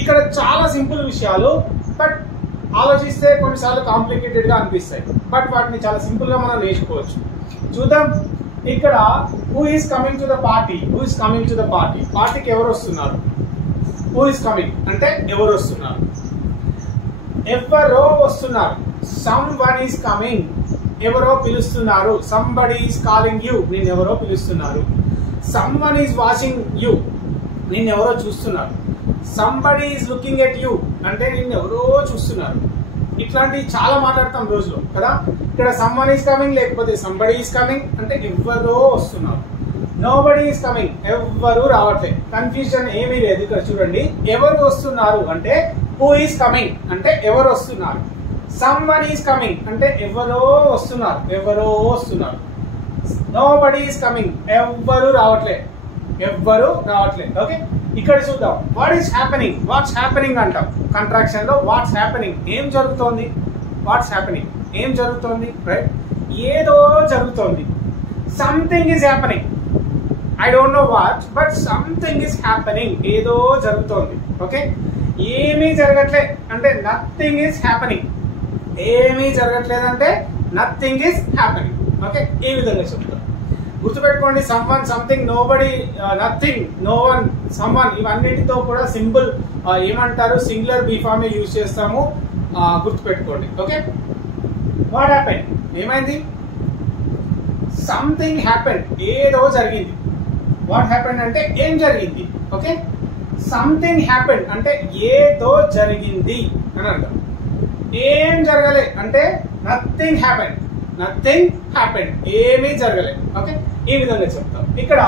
ఇక్కడ చాలా సింపుల్ విషయాలు, బట్ ఆలోచిస్తే కొన్నిసార్లు కాంప్లికేటెడ్ గా అనిపిస్తాయి, బట్ వాటిని చాలా సింపుల్ గా మనం నేర్చుకోవచ్చు. చూద్దాం. ఇక్కడ who is coming to the party, who is coming to the party, పార్టీకి ఎవరు వస్తున్నారు? హూ ఈస్ కమింగ్ అంటే ఎవరు వస్తున్నారు, ఎవరో వస్తున్నారు. సమ్ వన్ ఈస్ కమింగ్, ఎవరో పిలుస్తున్నారు. సంబడి ఈస్ కాలింగ్ యూ, నేను ఎవరో పిలుస్తున్నారు. Some one is watching you, నేను ఎవరో చూస్తున్నారు. Somebody is looking at you అంటే నిన్ను ఎవరో చూస్తున్నారు. ఇట్లాంటివి చాలా మాట్లాడతాం రోజులో కదా. ఇక్కడ సమ్ వన్ ఈస్ కమింగ్ లేకపోతే సంబడి ఈస్ కమింగ్ అంటే ఎవరో వస్తున్నారు. నోబడి ఈస్ కమింగ్, ఎవ్వరు రావట్లేదు. కన్ఫ్యూజన్ ఏమీ లేదు. ఇక్కడ చూడండి, ఎవరు వస్తున్నారు అంటే హూ ఈస్ కమింగ్ అంటే ఎవరు వస్తున్నారు. సమ్ వన్ ఈస్ కమింగ్ అంటే ఎవరో వస్తున్నారు, ఎవరో వస్తున్నారు. నోబడి ఈస్ కమింగ్, ఎవ్వరు రావట్లేదు, ఎవ్వరు రావట్లేదు. ఓకే, ఇక్కడ చూద్దాం. What is happening, what's happening అంటాం కంట్రాక్షన్ లో. వాట్స్ హ్యాపెనింగ్, ఏం జరుగుతోంది. వాట్స్ హ్యాపెనింగ్, ఏం జరుగుతోంది, రైట్? ఏదో జరుగుతోంది. Something is happening, I don't know what, but something is happening, ఏదో జరుగుతోంది. ఓకే, ఏమీ జరగట్లే అంటే నథింగ్ ఈస్ హ్యాపెనింగ్, ఏమీ జరగట్లేదు అంటే నథింగ్ ఈస్ హ్యాపెనింగ్. ఓకే, ఈ విధంగా చెప్తాం. గుర్తుపెట్టుకోండి, someone, something, nobody, nothing, no one, someone, ఇవన్నిటితో కూడా సింపుల్ ఏమంటారు, సింగులర్ బీ ఫామ్ యూజ్ చేస్తాము. గుర్తుపెట్టుకోండి. ఓకే, వాట్ హ్యాపెన్, ఏమైంది? సంథింగ్ హ్యాపెన్, ఏదో జరిగింది. వాట్ హ్యాపెన్ అంటే ఏం జరిగింది. ఓకే, సంథింగ్ హ్యాపెన్ అంటే ఏదో జరిగింది అని అర్థం. ఏం జరగలే అంటే నథింగ్ హ్యాపెన్, నథింగ్ హ్యాపెన్, ఏమీ జరగలే. ఓకే, ఈ విధంగా చెప్తాం. ఇక్కడ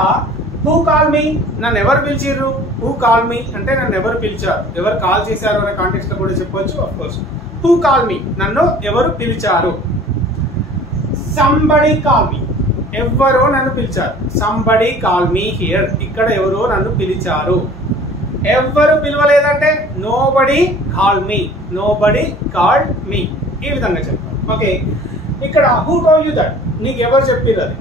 హూ కాల్ మీ, నన్ను ఎవరు పిలిచిర్రు. హూ కాల్ మీ అంటే నన్ను ఎవరు పిలిచారు, ఎవరు కాల్ చేశారు అనే కాంటెక్స్ట్ లో కూడా చెప్పొచ్చు. Of course who call me, నన్ను ఎవరు పిలిచారు. సంబడి కాల్ మీ, ఎవరో నన్ను పిలిచారు. సంబడి కాల్ మీ హియర్, ఇక్కడ ఎవరో నన్ను పిలిచారు. ఎవ్వరు పిలవలేదంటే nobody call me, nobody called me, ఈ విధంగా చెప్తాం. ఓకే, ఇక్కడ హూ టోల్ యూ దట్, నీకు ఎవరు చెప్పారు అది.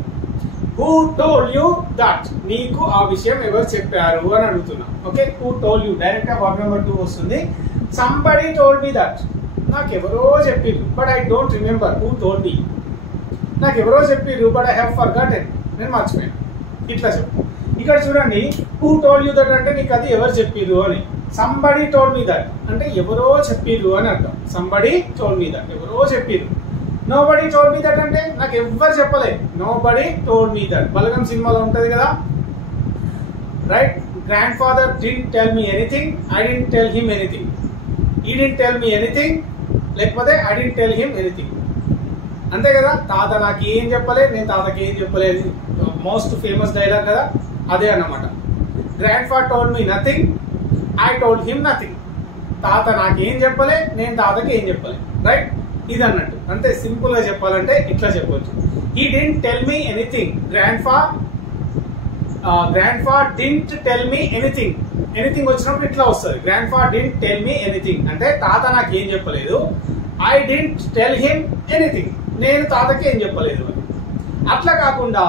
హూ టోల్ యూ దట్, నీకు ఆ విషయం ఎవరు చెప్పారు అని అడుగుతున్నా. Okay, who told you, direct గా వర్బ్ నెంబర్ 2 వస్తుంది. సంబడి టోల్డ్ మీ దట్, నాకు ఎవరో చెప్పారు but I don't remember who told me. నాకు ఎవరో చెప్పారు బట్ ఐ హ్యావ్ ఫర్గాటెన్, నేను మర్చిపోయాను. ఇట్లా చెప్పు. ఇక్కడ చూడండి, హూ టోల్డ్ యూ దట్ అంటే నీకు అది ఎవరు చెప్పారు అని. సంబడి టోల్డ్ మీ దట్ అంటే ఎవరో చెప్పారు అని అర్థం. సంబడి టోల్డ్ మీ దట్, ఎవరో చెప్పారు. నోబడి టోల్డ్ మీ దట్ అంటే నాకు ఎవ్వరు చెప్పలేదు. నోబడి టోల్డ్ మీ దట్, బలగం సినిమాలో ఉంటది కదా, right? Grand father didn't tell me anything, I didn't tell him anything. ఈ డిడ్ంట్ టెల్ మీ ఎనీథింగ్ లేకపోతే I didn't tell him anything, అంతే కదా. తాత నాకు ఏం చెప్పలేదు, నేను తాతకి ఏం చెప్పలేదు, మోస్ట్ ఫేమస్ డైలాగ్ కదా, అదే అన్నమాట. Grand father told me nothing, I told him nothing. తాత నాకేం చెప్పలే, నేను తాతకి ఏం చెప్పలే, రైట్? ఇది అన్నట్టు. అంతే సింపుల్ గా చెప్పాలంటే ఇట్లా చెప్పొచ్చు. He didn't tell me anything, grand father didn't tell me anything. Anything వచ్చినప్పుడు ఇట్లా వస్తుంది. Grand father didn't tell me anything అంటే తాత నాకు ఏం చెప్పలేదు. I didn't tell him anything, నేను తాతకి ఏం చెప్పలేదు. అట్లా కాకుండా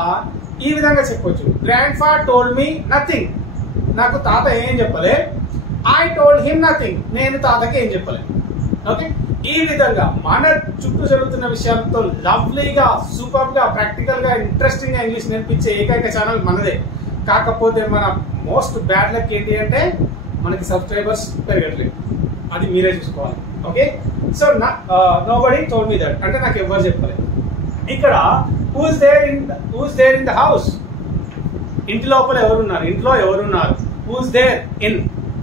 ఈ విధంగా చెప్పొచ్చు. Grand father told me nothing, నాకు తాత ఏం చెప్పలే. ఐ టోల్డ్ హిమ్ నథింగ్, నేను తాతకి ఏం చెప్పలేదు. ఓకే, ఈ విధంగా మన చుట్టూ జరుగుతున్న విషయాలతో లవ్లీగా, సూపర్ గా, ప్రాక్టికల్ గా, ఇంట్రెస్టింగ్ గా ఇంగ్లీష్ నేర్పించే ఏకైక ఛానల్ మనదే. కాకపోతే మన మోస్ట్ బ్యాడ్ లక్ ఏంటి అంటే మనకి సబ్స్క్రైబర్స్ పెరగట్లేదు, అది మీరే చూసుకోవాలి. Okay, so nobody told me that అంటే నాకు ఎవరు చెప్పలేదు. ఇక్కడ who is there in the house, ఇంటి లోపల ఎవరున్నారు, ఇంట్లో ఎవరున్నారు. హూ ఇస్ దేర్ ఇన్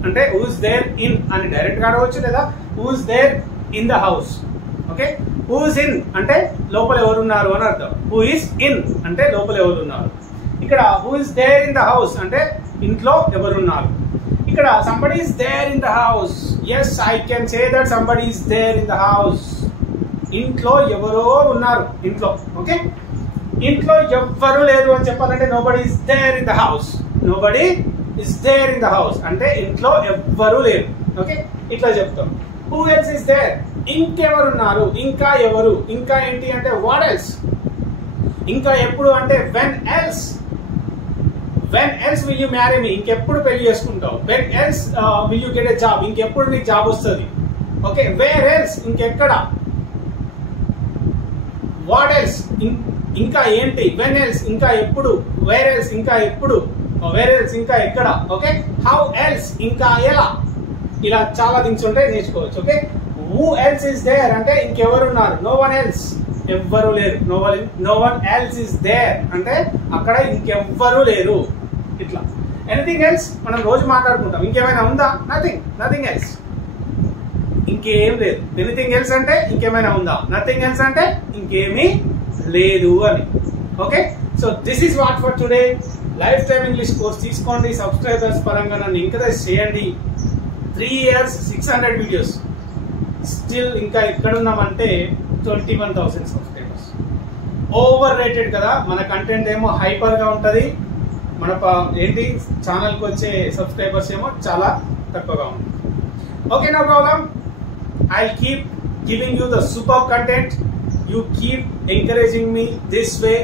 అంటే హూ ఇస్ దేర్ ఇన్ అని డైరెక్ట్ గా అడగవచ్చు, లేదా who is there in the house. Okay, who is in అంటే లోపల ఎవరున్నారు అని అర్థం. హూ ఇస్ ఇన్ అంటే లోపల ఎవరున్నారు. ఇక్కడ who is there in the house అంటే ఇంట్లో ఎవరున్నారు. ఇక్కడ somebody is there in the house. Yes, I can say that somebody is there in the house. ఇంట్లో ఎవరో ఉన్నారు, ఇంట్లో. ఓకే, ఇంట్లో ఎవ్వరు లేరు అని చెప్పాలంటే nobody is there in the house. Nobody is there in the house అంటే ఇంట్లో ఎవ్వరు లేరు. ఓకే, ఇట్లా చెప్తాం. హూ ఎల్స్ ఇస్ దేర్, ఇంకెవరున్నారు, ఇంకా ఎవరు. ఇంకా ఏంటి అంటే వాట్ ఎల్స్. ఇంకా ఎప్పుడు అంటే when else. When else will you marry me, ఇంకెప్పుడు పెళ్లి చేసుకుంటావు. When else will you get a job, ఇంకెప్పుడు నీకు జాబ్ వస్తుంది. ఓకే, వేర్ ఎల్స్, ఇంకెక్కడ. వాట్ ఎల్స్, ఇంకా ఏంటి. వెన్ ఎల్స్, ఇంకా ఎప్పుడు. వేర్ ఎల్స్, ఇంకా ఎప్పుడు. వేర్ ఎల్స్, ఇంకా ఎక్కడ. ఓకే, హౌ ఎల్స్, ఇంకా ఎలా. ఇలా చాలా థింగ్స్ ఉంటాయి, నేర్చుకోవచ్చు. Okay, who else is there అంటే ఇంకెవరున్నారు. నో వన్ ఎల్స్, ఎవ్వరు లేరు. No one else is there అంటే అక్కడ ఇంకెవ్వరు లేరు. ఇట్లా ఎనీథింగ్ ఎల్స్ మనం రోజు మాట్లాడుకుంటాం. ఇంకేమైనా ఉందా? నథింగ్ ఎల్స్, ఇంకేం లేదు. ఎనీథింగ్ ఎల్స్ అంటే ఇంకేమైనా ఉందా. నథింగ్ ఎల్స్ అంటే ఇంకేమీ లేదు అని. Okay, so this is what for today. Life time English course తీసుకోండి. సబ్స్క్రైబర్స్ పరంగా నన్ను ఎంకరేజ్ చేయండి. 3 years 600 వీడియోస్. స్టిల్ ఇంకా ఎక్కడున్నామంటే 21,000 సబ్స్క్రైబర్స్. ఓవర్ రేటెడ్ కదా. మన కంటెంట్ ఏమో హైపర్ గా ఉంటది, మన ఏంటి ఛానల్ కి వచ్చే సబ్స్క్రైబర్స్ ఏమో చాలా తక్కువగా ఉంటుంది. Okay, no problem. I'll keep giving you the superb content. You keep encouraging me this way.